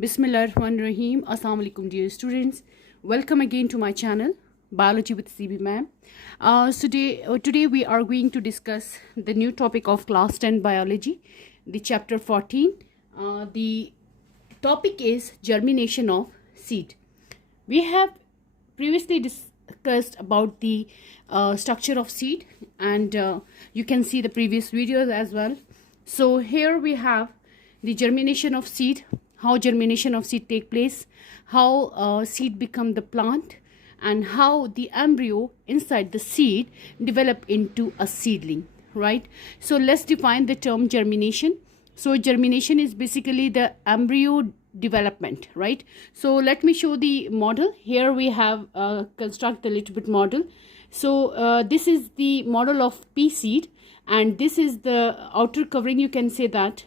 Bismillahirrahmanirrahim. Assalamu alaikum, dear students. Welcome again to my channel, Biology with CB Ma'am. Today we are going to discuss the new topic of class 10 biology, the chapter 14. The topic is germination of seed. We have previously discussed about the structure of seed, and you can see the previous videos as well. So here we have the germination of seed, how germination of seed take place, how seed become the plant, and how the embryo inside the seed develop into a seedling, right? So let's define the term germination. So germination is basically the embryo development, right? So let me show the model. Here we have construct a little bit model. So this is the model of pea seed, and this is the outer covering, you can say that,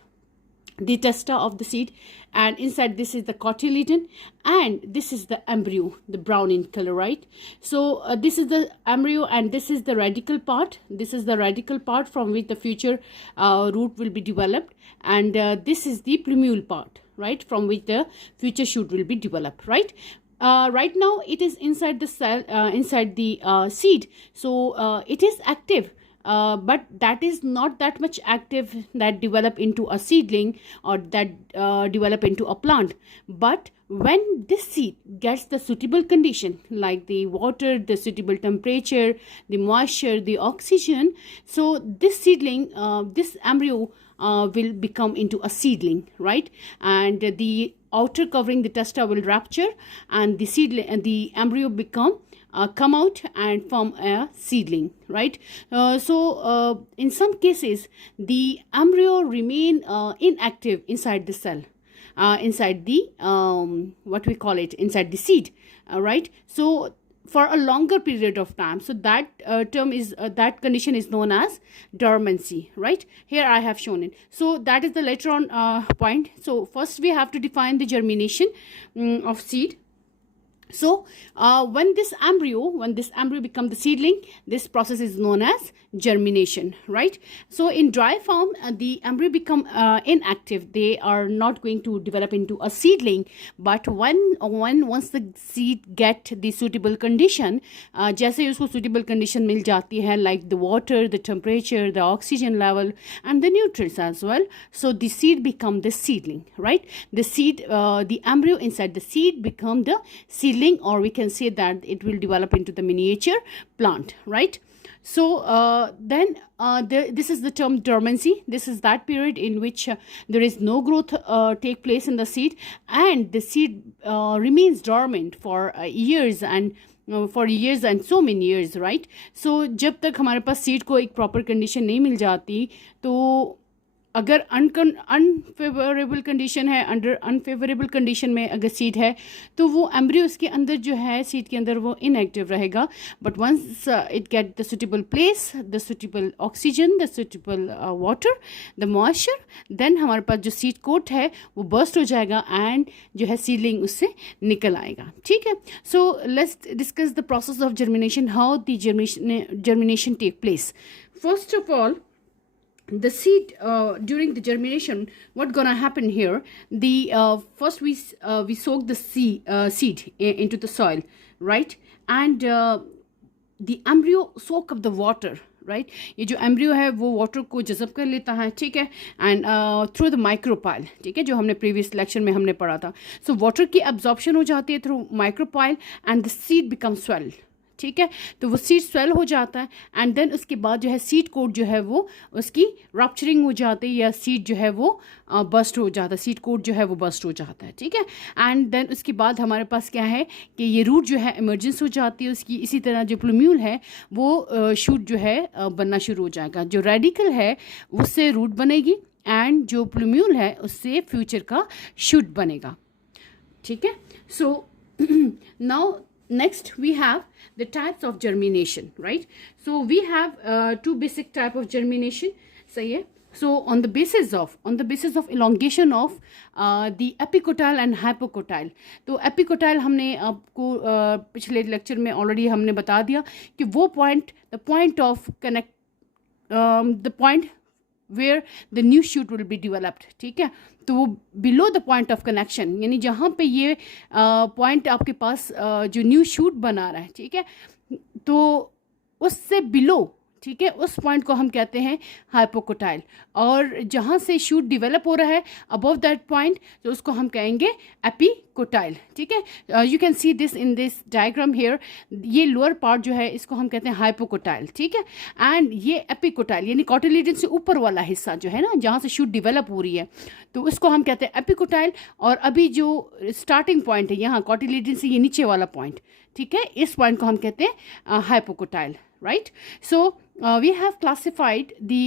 the testa of the seed, and inside this is the cotyledon, and this is the embryo, the brown in color, right? So this is the embryo, and this is the radical part. This is the radical part from which the future root will be developed, and this is the plumule part, right, from which the future shoot will be developed, right? Right now it is inside the cell, inside the seed, so it is active. But that is not that much active that develop into a seedling or that develop into a plant. But when this seed gets the suitable condition, like the water, the suitable temperature, the moisture, the oxygen, so this seedling, this embryo will become into a seedling, right? And the outer covering, the testa, will rupture, and the seedling and the embryo become come out and form a seedling, right? So in some cases the embryo remain inactive inside the cell, inside the what we call it, inside the seed, right? So for a longer period of time, so that term is that condition is known as dormancy, right? Here I have shown it. So that is the later on point. So first we have to define the germination of seed. So when this embryo become the seedling, this process is known as germination, right? So in dry form, the embryo become inactive. They are not going to develop into a seedling. But once the seed get the suitable condition, जैसे उसको suitable condition मिल जाती है, like the water, the temperature, the oxygen level, and the nutrients as well, so the seed become the seedling, right? The seed, the embryo inside the seed become the seedling, or we can say that it will develop into the miniature plant, right? So then this is the term dormancy. This is that period in which there is no growth take place in the seed, and the seed remains dormant for years and so many years, right? So जब तक हमारे पास seed को एक proper condition नहीं मिल जाती, तो अगर अनफेवरेबल कंडीशन है, अंडर अनफेवरेबल कंडीशन में अगर सीड है, तो वो एम्ब्रियो उसके अंदर जो है, सीड के अंदर, वो इनएक्टिव रहेगा. But once it get the suitable place, the suitable oxygen, the suitable water, the moisture, then हमारे पास जो सीड कोट है वो बर्स्ट हो जाएगा, एंड जो है सीडलिंग उससे निकल आएगा. ठीक है. So let's discuss the process of germination, how the germination take place. First of all, the seed, during the germination, what gonna happen here, the first we soak the seed into the soil, right? And the embryo soak up the water, right? ये जो embryo है वो water को जज़ब कर लेता है, ठीक है, and through the micropyle, ठीक है, जो हमने previous lecture में हमने पढ़ा था. So water की absorption हो जाती है through micropyle, and the seed becomes swell, ठीक है. तो वो सीड स्वेल हो जाता है, एंड देन उसके बाद जो है सीड कोट जो है वो उसकी रप्चरिंग हो जाती है, या सीड जो है वो बस्ट हो जाता है, सीड कोट जो है वो बस्ट हो जाता है, ठीक है. एंड देन उसके बाद हमारे पास क्या है कि ये रूट जो है इमर्जेंस हो जाती है उसकी. इसी तरह जो प्लूम्यूल है वो शूट जो है बनना शुरू हो जाएगा. जो रेडिकल है उससे रूट बनेगी, एंड जो प्लूम्यूल है उससे फ्यूचर का शूट बनेगा, ठीक है. So now next we have the types of germination, right? So we have two basic type of germination, सही है. So on the basis of elongation of the epicotyle and hypocotyle. तो epicotyle हमने आपको पिछले lecture में already हमने बता दिया कि वो point, the point where the new shoot will be developed, ठीक है। तो वो below the point of connection, यानी जहाँ पे ये पॉइंट आपके पास जो न्यू शूट बना रहा है, ठीक है, तो उससे बिलो, ठीक है, उस पॉइंट को हम कहते हैं हाइपोकोटाइल। और जहाँ से शूट डेवलप हो रहा है अबव दैट पॉइंट, तो उसको हम कहेंगे एपिकोटाइल, ठीक है। You can see this in this diagram hair, ये लोअर पार्ट जो है इसको हम कहते हैं हाइपोकोटाइल, ठीक है। एंड ये एपिकोटाइल यानी कॉटिलिडन से ऊपर वाला हिस्सा जो है ना, जहाँ से शूट डेवलप हो रही है, तो उसको हम कहते हैं एपिकोटाइल। और अभी जो स्टार्टिंग पॉइंट है यहाँ कॉटिलिडन से ये नीचे वाला पॉइंट, ठीक है, इस पॉइंट को हम कहते हैं hypocotyl, right? So we have classified the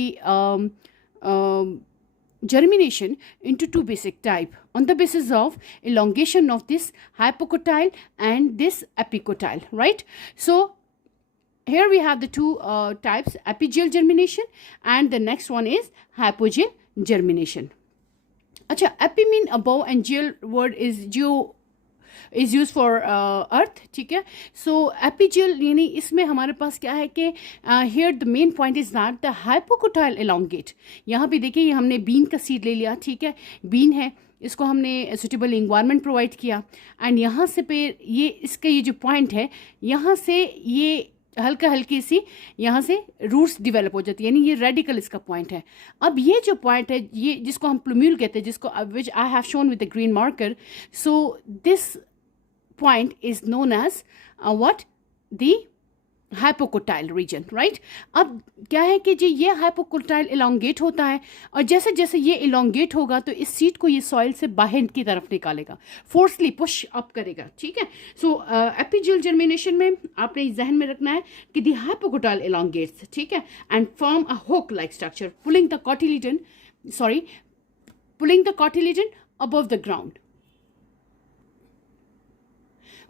germination into two basic type on the basis of elongation of this hypocotyle and this epicotyle, right? So here we have the two types, apigeal germination and the next one is hypogeal germination. अच्छा, epi mean above and geal word is geo is use for earth, ठीक है। सो एपिजियल यानी इसमें हमारे पास क्या है कि here the main point is that the hypocotyl elongate. यहाँ पे देखिए, ये हमने बीन का सीड ले लिया, ठीक है, बीन है, इसको हमने सुटेबल इन्वायरमेंट प्रोवाइड किया एंड यहाँ से पे ये इसका ये जो पॉइंट है, यहाँ से ये हल्की सी यहाँ से रूट्स डिवेलप हो जाती है, यानी ये रेडिकल इसका पॉइंट है। अब ये जो पॉइंट है, ये जिसको हम प्लूम्यूल कहते हैं, जिसको which I have shown with the green marker, so this point is known as what the hypocotyl region, right? अब क्या है कि जी ये hypocotyl elongate होता है और जैसे जैसे ये elongate होगा तो इस सीड को ये सॉइल से बाहर की तरफ निकालेगा, फोर्सली पुश अप करेगा, ठीक है। सो एपिजियल जर्मिनेशन में आपने जहन में रखना है कि द hypocotyl elongates, ठीक है, and form a hook like structure pulling the cotyledon above the ground।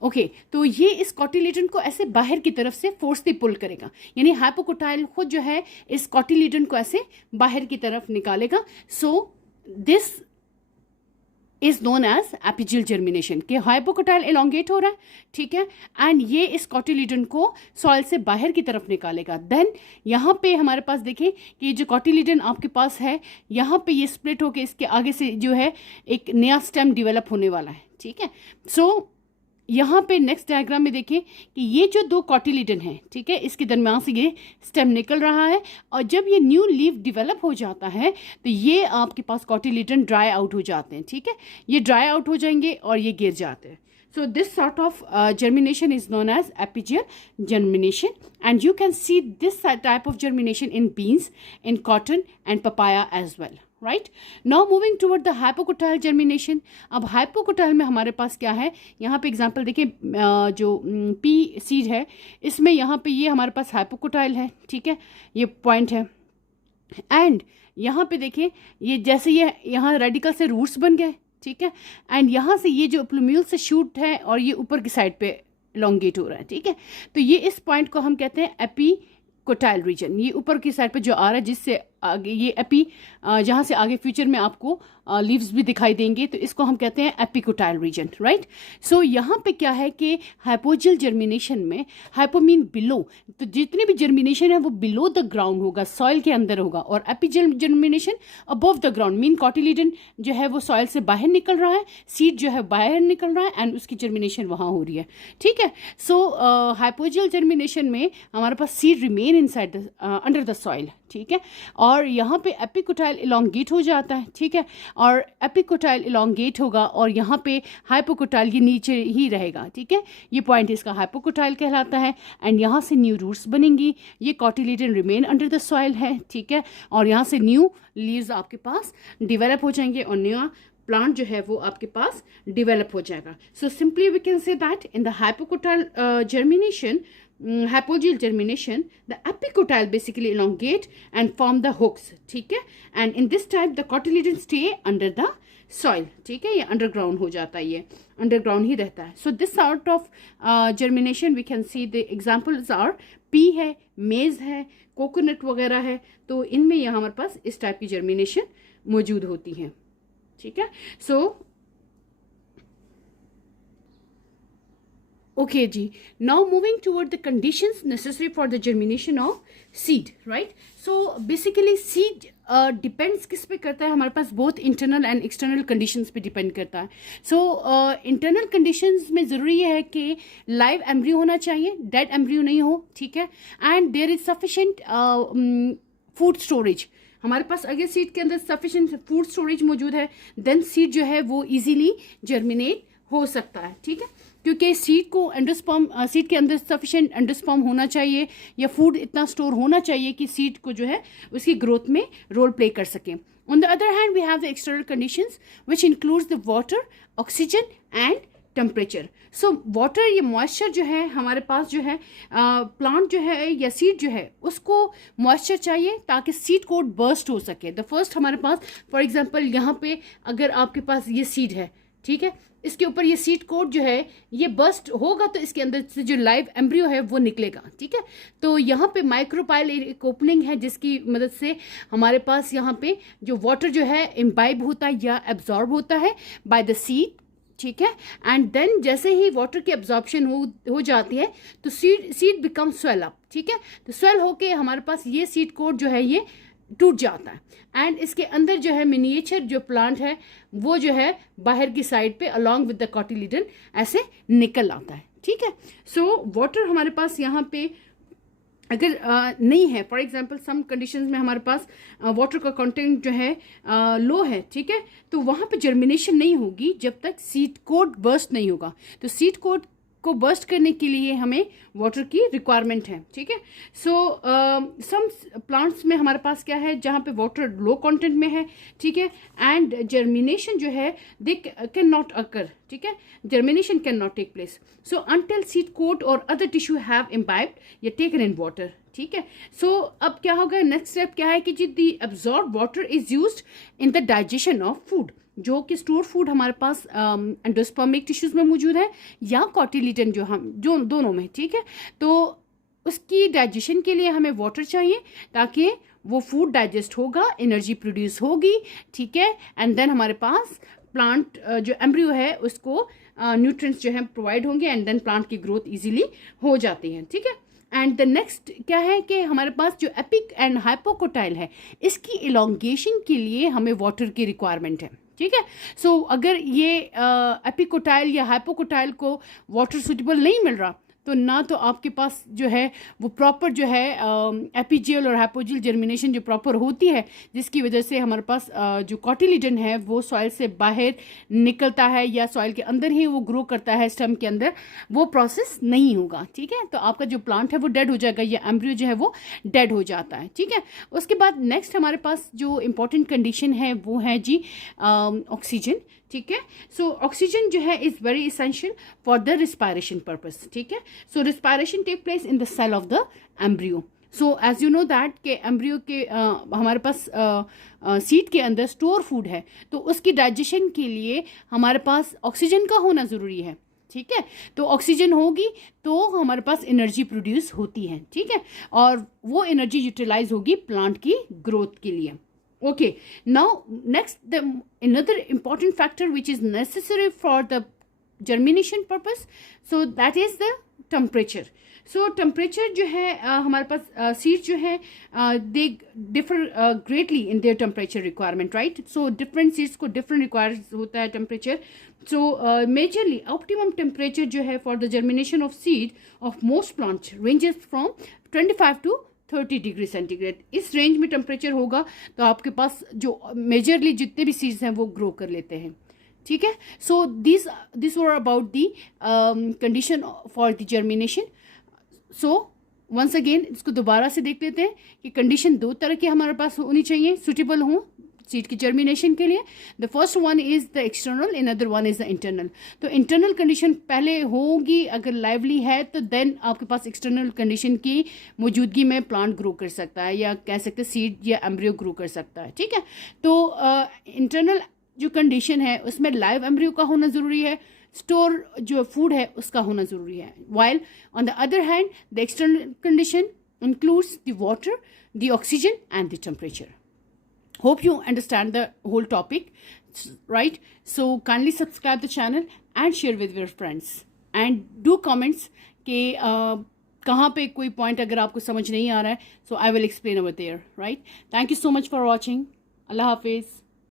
Okay तो ये इस कॉटिलिडन को ऐसे बाहर की तरफ से फोर्सली पुल करेगा, यानी हाइपोकोटाइल खुद जो है इस कॉटिलिडन को ऐसे बाहर की तरफ निकालेगा। So this is known as epigeal germination के हाइपोकोटाइल एलोंगेट हो रहा है, ठीक है, एंड ये इस कॉटिलिडन को सॉइल से बाहर की तरफ निकालेगा। देन यहाँ पे हमारे पास देखें कि जो कॉटिलिडन आपके पास है, यहाँ पे ये स्प्लिट होके इसके आगे से जो है एक नया स्टेम डेवलप होने वाला है, ठीक है। सो यहाँ पे नेक्स्ट डायग्राम में देखें कि ये जो दो कॉटिलिडन है, ठीक है, इसके दरम्यान से ये स्टेम निकल रहा है और जब ये न्यू लीफ डेवलप हो जाता है तो ये आपके पास कॉटिलिडन ड्राई आउट हो जाते हैं, ठीक है, ये ड्राई आउट हो जाएंगे और ये गिर जाते हैं। So this sort of germination is known as apigeal germination, and you can see this type of germination in beans, in cotton and papaya as well, right? Now moving toward the hypocotyl germination. अब hypocotyl में हमारे पास क्या है, यहाँ पे example देखिए, जो P seed है इसमें यहाँ पे ये हमारे पास hypocotyl है, ठीक है, ये पॉइंट है, एंड यहाँ पे देखिए ये जैसे ये यहाँ रेडिकल से रूट्स बन गए, ठीक है, एंड यहाँ से ये जो प्लूम्यूल से शूट है और ये ऊपर की साइड पे एलोंगेट हो रहा है, ठीक है। तो ये इस पॉइंट को हम कहते हैं एपिकोटाइल रीजन, ये ऊपर की साइड पे जो आ रहा है जिससे आगे ये एपी, जहाँ से आगे फ्यूचर में आपको लीव्स भी दिखाई देंगे, तो इसको हम कहते हैं एपिकोटाइल रीजन, राइट। सो यहाँ पे क्या है कि हाइपोजियल जर्मिनेशन में, हाइपो मीन बिलो, तो जितने भी जर्मिनेशन है वो बिलो द ग्राउंड होगा, सॉइल के अंदर होगा, और epigeal germination above the ground mean cotyledon जो है वो सॉइल से बाहर निकल रहा है, सीड जो है बाहर निकल रहा है एंड उसकी जर्मिनेशन वहाँ हो रही है, ठीक है। सो हाइपोजियल जर्मिनेशन में हमारे पास seed remain inside under the soil, ठीक है, और यहाँ पे एपिकोटाइल इलोंगेट हो जाता है, ठीक है, और एपिकोटाइल इलोंगेट होगा और यहाँ पे हाइपोकोटाइल ये नीचे ही रहेगा, ठीक है, ये पॉइंट इसका हाइपोकोटाइल कहलाता है, एंड यहाँ से न्यू रूट्स बनेंगी, ये cotyledon remain under the soil है, ठीक है, और यहाँ से न्यू लीव्स आपके पास डिवेलप हो जाएंगे और नया प्लांट जो है वो आपके पास डिवेलप हो जाएगा। So simply we can say that in the hypocotyl germination, hypogeal germination, the epicotyl basically elongate and form the hooks, ठीक है, and in this type the cotyledon stay under the soil, ठीक है, ये underground हो जाता है, ये underground ही रहता है। So this sort of germination we can see the examples are pea है, maize है, coconut वगैरह है, तो इनमें यहाँ हमारे पास इस टाइप की germination मौजूद होती है, ठीक है। So Okay, Ji. Now moving toward the conditions necessary for the germination of seed, right? So basically seed depends किस पे करता है, हमारे पास both internal and external conditions पे depend करता है. So internal conditions में ज़रूरी है कि live embryo होना चाहिए, dead embryo नहीं हो, ठीक है, and there is sufficient food storage. हमारे पास अगर सीड के अंदर सफिशिएंट फूड स्टोरेज मौजूद है देन सीड जो है वो इजीली जर्मिनेट हो सकता है, ठीक है, क्योंकि सीड को एंडोस्पर्म, सीड के अंदर सफिशिएंट एंडोस्पर्म होना चाहिए या फूड इतना स्टोर होना चाहिए कि सीड को जो है उसकी ग्रोथ में रोल प्ले कर सके. On the other hand we have the external conditions which includes the water, oxygen and temperature. So water, ये मॉइस्चर जो है हमारे पास जो है प्लांट जो है या सीड जो है उसको मॉइस्चर चाहिए ताकि सीड कोट बर्स्ट हो सके. द फर्स्ट हमारे पास फॉर एग्जांपल यहाँ पे अगर आपके पास ये सीड है, ठीक है, इसके ऊपर ये सीड कोट जो है ये बर्स्ट होगा तो इसके अंदर से जो लाइव एम्ब्रियो है वो निकलेगा, ठीक है. तो यहाँ पे माइक्रोपाइल एक ओपनिंग है जिसकी मदद से हमारे पास यहाँ पे जो वाटर जो है इम्बाइब होता है या एब्जॉर्ब होता है बाय द सीड, ठीक है, एंड देन जैसे ही वाटर की एब्जॉर्प्शन हो जाती है तो सीड बिकम स्वेल अप, ठीक है. तो स्वेल होके हमारे पास ये सीड कोट जो है ये टूट जाता है एंड इसके अंदर जो है मिनिएचर जो प्लांट है वो जो है बाहर की साइड पे अलोंग विद द कॉटिलीडन ऐसे निकल आता है, ठीक है. सो वाटर हमारे पास यहाँ पे अगर नहीं है, फॉर एग्जांपल सम कंडीशंस में हमारे पास वाटर का कंटेंट जो है लो है, ठीक है, तो वहाँ पे जर्मिनेशन नहीं होगी जब तक सीड कोट बर्स्ट नहीं होगा. तो सीड कोट को बर्स्ट करने के लिए हमें वाटर की रिक्वायरमेंट है, ठीक है. सो सम प्लांट्स में हमारे पास क्या है जहाँ पे वाटर लो कंटेंट में है, ठीक है, एंड जर्मिनेशन जो है दे कैन नॉट अकर, ठीक है, germination can not take place. So until seed coat और अदर टिश्यू हैव इम्बाइब्ड या टेकन इन वाटर, ठीक है. सो अब क्या होगा, नेक्स्ट स्टेप क्या है कि जी the absorb water is used in the digestion of food, जो कि स्टोर फूड हमारे पास एंडोस्पर्मिक टिश्यूज में मौजूद है या कॉटिलीडन जो दोनों में, ठीक है. तो उसकी डाइजेशन के लिए हमें वाटर चाहिए ताकि वो फूड डाइजेस्ट होगा, एनर्जी प्रोड्यूस होगी, ठीक है, एंड देन हमारे पास प्लांट जो एम्ब्रियो है उसको न्यूट्रिएंट्स जो है प्रोवाइड होंगे एंड देन प्लांट की ग्रोथ इजीली हो जाती है, ठीक है. एंड द नेक्स्ट क्या है कि हमारे पास जो एपिक एंड हाइपोकोटाइल है इसकी इलोंगेशन के लिए हमें वाटर की रिक्वायरमेंट है, ठीक है. सो अगर ये एपिकोटाइल या हाइपोकोटाइल को वाटर सुटेबल नहीं मिल रहा तो ना तो आपके पास जो है वो प्रॉपर जो है एपीजियल और हाइपोजियल जर्मिनेशन जो प्रॉपर होती है जिसकी वजह से हमारे पास जो कॉटिलीडन है वो सॉइल से बाहर निकलता है या सॉइल के अंदर ही वो ग्रो करता है स्टेम के अंदर, वो प्रोसेस नहीं होगा, ठीक है. तो आपका जो प्लांट है वो डेड हो जाएगा या एम्ब्रियो जो है वो डेड हो जाता है, ठीक है. उसके बाद नेक्स्ट हमारे पास जो इम्पोर्टेंट कंडीशन है वो है जी ऑक्सीजन, ठीक है. सो ऑक्सीजन जो है is very essential for the respiration purpose, ठीक है. So respiration take place in the cell of the embryo. So as you know that के एम्ब्रियो के हमारे पास सीड के अंदर स्टोर फूड है तो उसकी डाइजेशन के लिए हमारे पास ऑक्सीजन का होना ज़रूरी है, ठीक है. तो ऑक्सीजन होगी तो हमारे पास एनर्जी प्रोड्यूस होती है, ठीक है, और वो एनर्जी यूटिलाइज होगी प्लांट की ग्रोथ के लिए. Okay, now next the another important factor which is necessary for the germination purpose, so that is the temperature. So temperature जो है हमारे पास seeds जो है they differ greatly in their temperature requirement, right? So different seeds को different requires होता है temperature. So majorly optimum temperature जो है for the germination of seed of most plants ranges from 25 to 30 degree centigrade. इस range में temperature होगा तो आपके पास जो मेजरली जितने भी सीड्स हैं वो ग्रो कर लेते हैं, ठीक है. So this were about the condition for the germination. So once again इसको दोबारा से देख लेते हैं कि कंडीशन दो तरह की हमारे पास होनी चाहिए सुटेबल हों सीड की जर्मिनेशन के लिए. The first one is the external, another one is the internal. तो इंटरनल कंडीशन पहले होगी अगर लाइवली है तो देन आपके पास एक्सटर्नल कंडीशन की मौजूदगी में प्लांट ग्रो कर सकता है या कह सकते हैं सीड या एम्ब्रियो ग्रो कर सकता है, ठीक है. तो इंटरनल जो कंडीशन है उसमें लाइव एम्ब्रियो का होना ज़रूरी है, स्टोर जो फूड है उसका होना ज़रूरी है. While on the other hand the external condition includes the water, the oxygen and the temperature. Hope you understand the whole topic, right? So kindly subscribe the channel and share with your friends. And do comments कि कहाँ पे कोई point अगर आपको समझ नहीं आ रहा है, so I will explain over there, right? Thank you so much for watching. Allah हाफिज़.